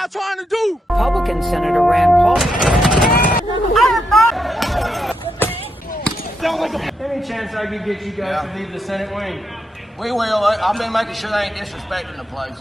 y'all trying to do? Republican Senator Rand Paul. Any chance I could get you guys to leave the Senate wing? We will. I've been making sure they ain't disrespecting the place.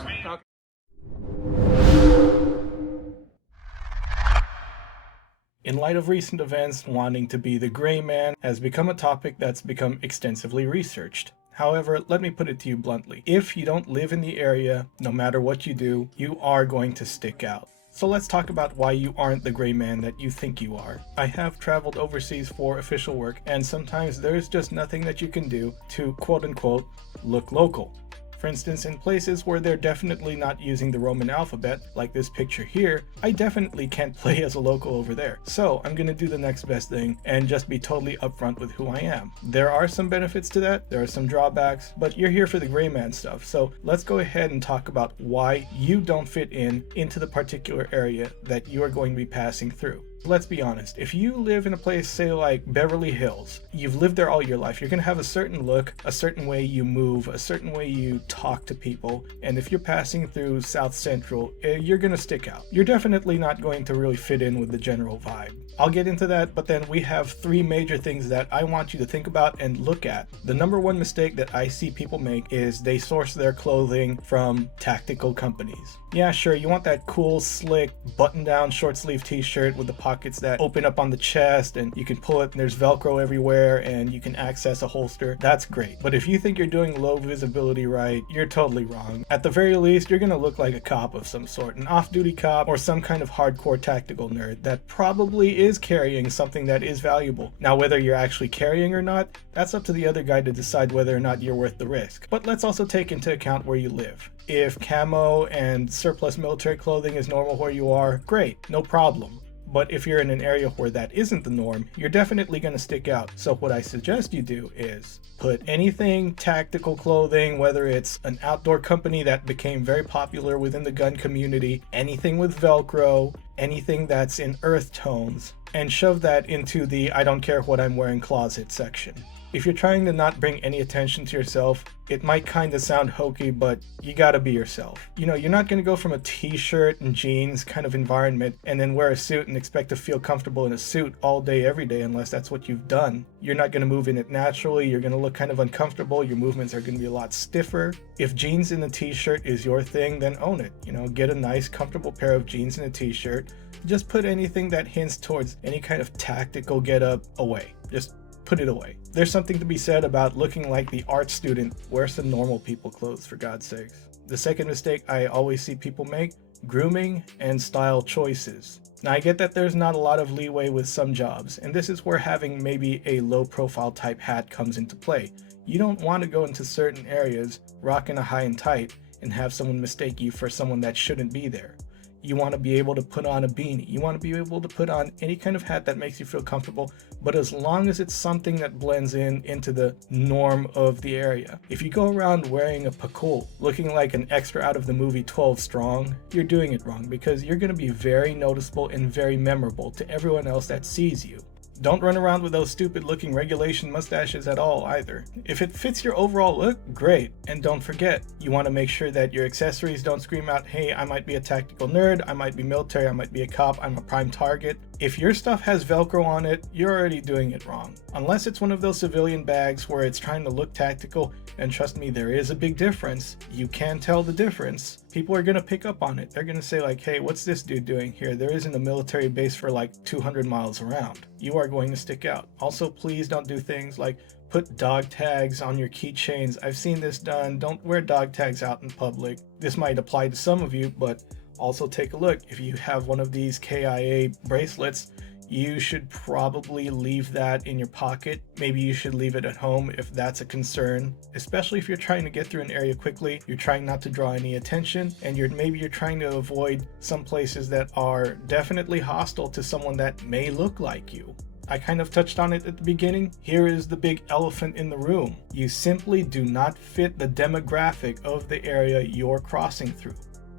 In light of recent events, wanting to be the gray man has become a topic that's become extensively researched. However, let me put it to you bluntly. If you don't live in the area, no matter what you do, you are going to stick out. So let's talk about why you aren't the gray man that you think you are. I have traveled overseas for official work, and sometimes there's just nothing that you can do to quote-unquote look local. For instance, in places where they're definitely not using the Roman alphabet, like this picture here, I definitely can't play as a local over there. So I'm gonna do the next best thing and just be totally upfront with who I am. There are some benefits to that, there are some drawbacks, but you're here for the gray man stuff. So let's go ahead and talk about why you don't fit into the particular area that you are going to be passing through. Let's be honest, if you live in a place, say like Beverly Hills, you've lived there all your life, you're going to have a certain look, a certain way you move, a certain way you talk to people, and if you're passing through South Central, you're going to stick out. You're definitely not going to really fit in with the general vibe. I'll get into that, but then we have three major things that I want you to think about and look at. The number one mistake that I see people make is they source their clothing from tactical companies. Yeah, sure, you want that cool, slick, button-down short sleeve t-shirt with the pockets that open up on the chest and you can pull it and there's Velcro everywhere and you can access a holster. That's great. But if you think you're doing low visibility right, you're totally wrong. At the very least, you're gonna look like a cop of some sort, an off-duty cop or some kind of hardcore tactical nerd that probably is carrying something that is valuable. Now, whether you're actually carrying or not, that's up to the other guy to decide whether or not you're worth the risk. But let's also take into account where you live. If camo and surplus military clothing is normal where you are, great, no problem. But if you're in an area where that isn't the norm, you're definitely going to stick out. So what I suggest you do is put anything tactical clothing, whether it's an outdoor company that became very popular within the gun community, anything with Velcro, anything that's in earth tones, and shove that into the I don't care what I'm wearing closet section. If you're trying to not bring any attention to yourself, it might kind of sound hokey, but you gotta be yourself. You know, you're not gonna go from a t-shirt and jeans kind of environment and then wear a suit and expect to feel comfortable in a suit all day, every day, unless that's what you've done. You're not gonna move in it naturally, you're gonna look kind of uncomfortable, your movements are gonna be a lot stiffer. If jeans and a t-shirt is your thing, then own it. You know, get a nice, comfortable pair of jeans and a t-shirt. Just put anything that hints towards any kind of tactical getup away. Just put it away. There's something to be said about looking like the art student. Wear some normal people clothes, for God's sakes. The second mistake I always see people make, grooming and style choices. Now I get that there's not a lot of leeway with some jobs, and this is where having maybe a low profile type hat comes into play. You don't want to go into certain areas, rocking a high and tight, and have someone mistake you for someone that shouldn't be there. You want to be able to put on a beanie. You want to be able to put on any kind of hat that makes you feel comfortable, but as long as it's something that blends into the norm of the area. If you go around wearing a pakul, looking like an extra out of the movie 12 Strong, you're doing it wrong because you're going to be very noticeable and very memorable to everyone else that sees you. Don't run around with those stupid looking regulation mustaches at all either. If it fits your overall look, great. And don't forget, you want to make sure that your accessories don't scream out, hey, I might be a tactical nerd, I might be military, I might be a cop, I'm a prime target. If your stuff has Velcro on it, you're already doing it wrong. Unless it's one of those civilian bags where it's trying to look tactical, and trust me, there is a big difference. You can tell the difference. People are going to pick up on it. They're going to say like, hey, what's this dude doing here? There isn't a military base for like 200 miles around. You are going to stick out. Also, please don't do things like put dog tags on your keychains. I've seen this done. Don't wear dog tags out in public. This might apply to some of you, but also take a look. If you have one of these KIA bracelets, you should probably leave that in your pocket. Maybe you should leave it at home if that's a concern, especially if you're trying to get through an area quickly, you're trying not to draw any attention, and maybe you're trying to avoid some places that are definitely hostile to someone that may look like you. I kind of touched on it at the beginning. Here is the big elephant in the room. You simply do not fit the demographic of the area you're crossing through.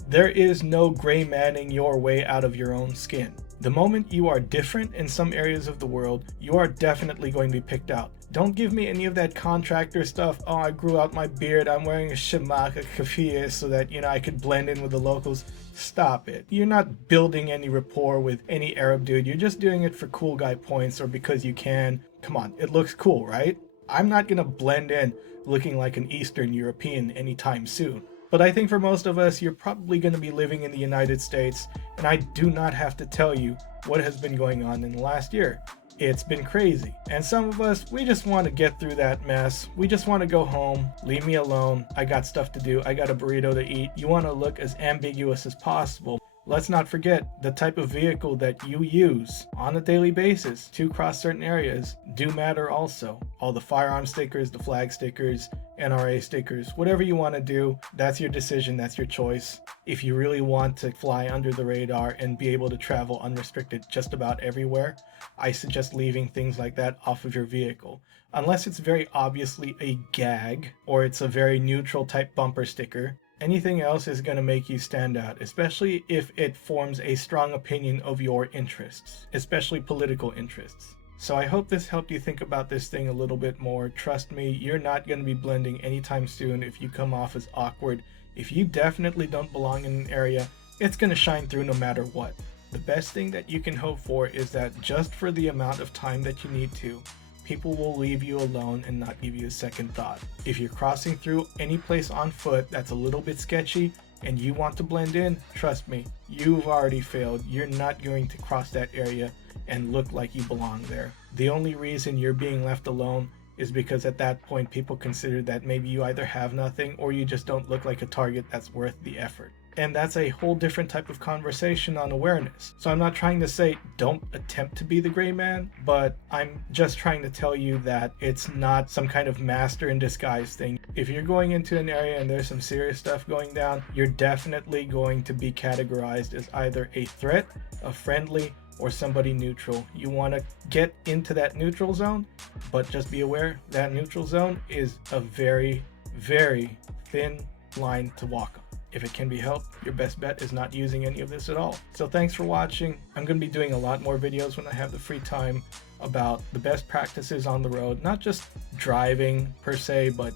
There is no gray manning your way out of your own skin. The moment you are different in some areas of the world, you are definitely going to be picked out. Don't give me any of that contractor stuff. Oh, I grew out my beard, I'm wearing a shamak, a kafir, so that, I could blend in with the locals. Stop it. You're not building any rapport with any Arab dude. You're just doing it for cool guy points or because you can. Come on, it looks cool, right? I'm not gonna blend in looking like an Eastern European anytime soon. But I think for most of us, you're probably going to be living in the United States, and I do not have to tell you what has been going on in the last year. It's been crazy. And some of us, we just want to get through that mess. We just want to go home. Leave me alone. I got stuff to do. I got a burrito to eat. You want to look as ambiguous as possible. Let's not forget the type of vehicle that you use on a daily basis to cross certain areas do matter also. All the firearm stickers, the flag stickers, NRA stickers, whatever you want to do, that's your decision, that's your choice. If you really want to fly under the radar and be able to travel unrestricted just about everywhere, I suggest leaving things like that off of your vehicle. Unless it's very obviously a gag or it's a very neutral type bumper sticker. Anything else is going to make you stand out, especially if it forms a strong opinion of your interests, especially political interests. So I hope this helped you think about this thing a little bit more. Trust me, you're not going to be blending anytime soon if you come off as awkward. If you definitely don't belong in an area, it's going to shine through no matter what. The best thing that you can hope for is that just for the amount of time that you need to, people will leave you alone and not give you a second thought. If you're crossing through any place on foot that's a little bit sketchy and you want to blend in, trust me, you've already failed. You're not going to cross that area and look like you belong there. The only reason you're being left alone is because at that point people consider that maybe you either have nothing or you just don't look like a target that's worth the effort. And that's a whole different type of conversation on awareness. So I'm not trying to say don't attempt to be the gray man, but I'm just trying to tell you that it's not some kind of master in disguise thing. If you're going into an area and there's some serious stuff going down, you're definitely going to be categorized as either a threat, a friendly, or somebody neutral. You want to get into that neutral zone, but just be aware that neutral zone is a very, very thin line to walk on. If it can be helped, your best bet is not using any of this at all. So thanks for watching. I'm going to be doing a lot more videos when I have the free time about the best practices on the road, not just driving per se, but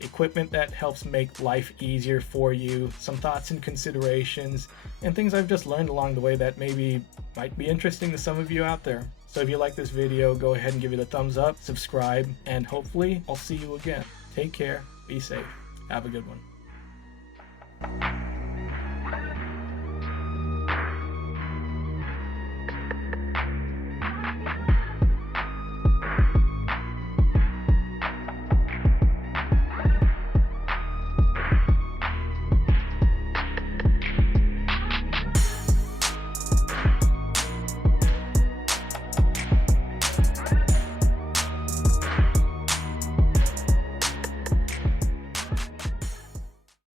equipment that helps make life easier for you, some thoughts and considerations, and things I've just learned along the way that maybe might be interesting to some of you out there. So if you like this video, go ahead and give it a thumbs up, subscribe, and hopefully I'll see you again. Take care, be safe, have a good one.